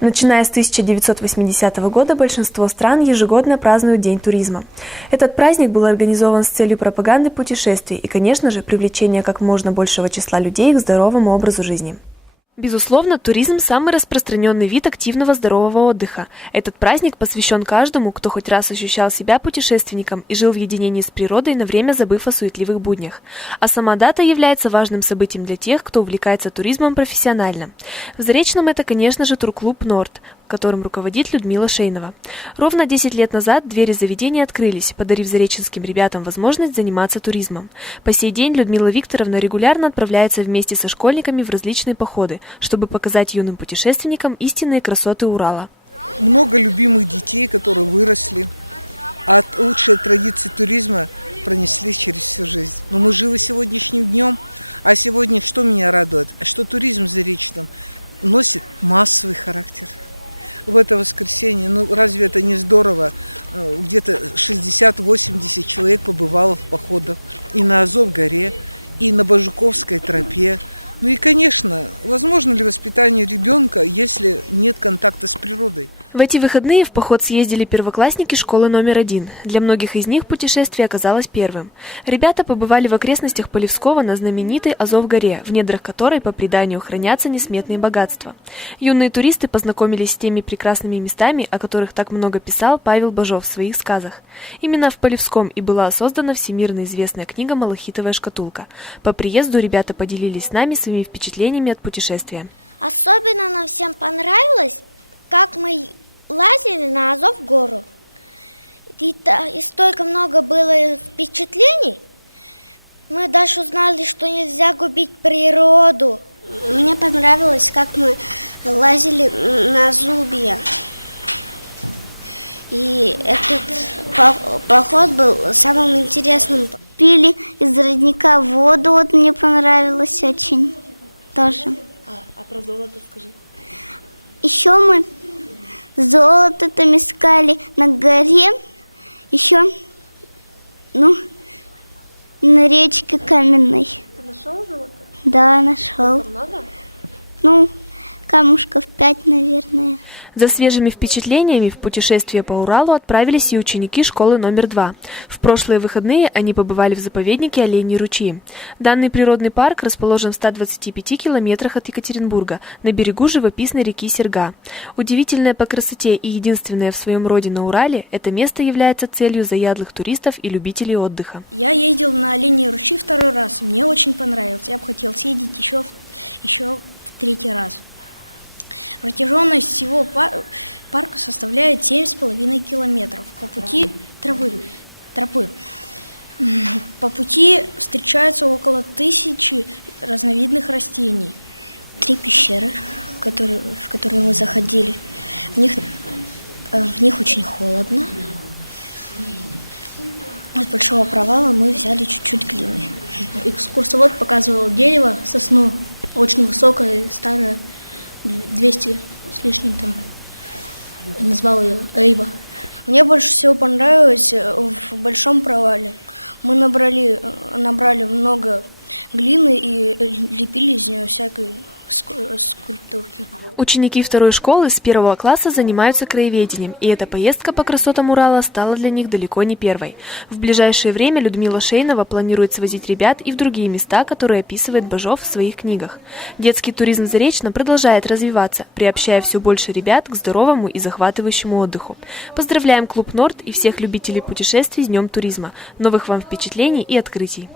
Начиная с 1980 года большинство стран ежегодно празднуют День туризма. Этот праздник был организован с целью пропаганды путешествий и, конечно же, привлечения как можно большего числа людей к здоровому образу жизни. Безусловно, туризм – самый распространенный вид активного здорового отдыха. Этот праздник посвящен каждому, кто хоть раз ощущал себя путешественником и жил в единении с природой на время забыв о суетливых буднях. А сама дата является важным событием для тех, кто увлекается туризмом профессионально. В Заречном это, конечно же, турклуб «Норд», которым руководит Людмила Шейнова. Ровно 10 лет назад двери заведения открылись, подарив зареченским ребятам возможность заниматься туризмом. По сей день Людмила Викторовна регулярно отправляется вместе со школьниками в различные походы, чтобы показать юным путешественникам истинные красоты Урала. Много любимых детей, которые выросли, а лучшие традиции туризма пронеслись через всю жизнь. Но мы живы сегодняшним днем, а сегодня что меня радует? Что туризм в Заречном носит массовый характер в это воскресенье. Ну, разве это не здорово? Э, где-то 60-80 человек побывало в походах и на Азов-горе, и на Бажуковской тропе, ну и, конечно, возможно ли воспитание ребенка, если нет контакта с природой? В эти выходные в поход съездили первоклассники школы номер один. Для многих из них путешествие оказалось первым. Ребята побывали в окрестностях Полевского на знаменитой Азов-горе, в недрах которой, по преданию, хранятся несметные богатства. Юные туристы познакомились с теми прекрасными местами, о которых так много писал Павел Бажов в своих сказах. Именно в Полевском и была создана всемирно известная книга «Малахитовая шкатулка». По приезду ребята поделились с нами своими впечатлениями от путешествия. Особенно нам всем понравилось, как мы лазили на Азов гору. И, и столько много было впечатлений. Мы даже узнали, что нельзя губить природу. Мне понравилось, как мы лазили на зубья. И этот поход был самым интересным. Пили из родника воду, вот мне понравилось очень тоже. А, а про золото скажи. Еще мы золото там искали на горе, еще, ну, на речке каменной. Ты нашел золото? Да, нашел. Это много? Ну, камушков пять, наверное. За свежими впечатлениями в путешествие по Уралу отправились и ученики школы номер два. В прошлые выходные они побывали в заповеднике Оленьи ручьи. Данный природный парк расположен в 125 километрах от Екатеринбурга, на берегу живописной реки Серга. Удивительное по красоте и единственное в своем роде на Урале, это место является целью заядлых туристов и любителей отдыха. Я ездил на Оленьи ручьи второй раз, и мне очень понравилось. Я бы хотел съездить еще, еще в третий раз. Протяженность всего парка составляет 7,5 километров по пути травы, тропы. По пути встречаются около тысячи разновидных растений. Три пещеры, в которые, в которые мы заходили. В них, э, в них очень холодно. С большого провала мы взяли чуть-чуть глины. Экскурсовод показывал дерево, сосну, очень высокое, старое. 200 с лишним там. Назвал ее Эйба. Мне больше всего понравилось э, в Большом провале. Мы набрали, э, набрали много глины и лепили из нее всякой скульптурки. Ученики второй школы с первого класса занимаются краеведением, и эта поездка по красотам Урала стала для них далеко не первой. В ближайшее время Людмила Шейнова планирует свозить ребят и в другие места, которые описывает Бажов в своих книгах. Детский туризм Заречно продолжает развиваться, приобщая все больше ребят к здоровому и захватывающему отдыху. Поздравляем клуб Норд и всех любителей путешествий с Днем туризма. Новых вам впечатлений и открытий!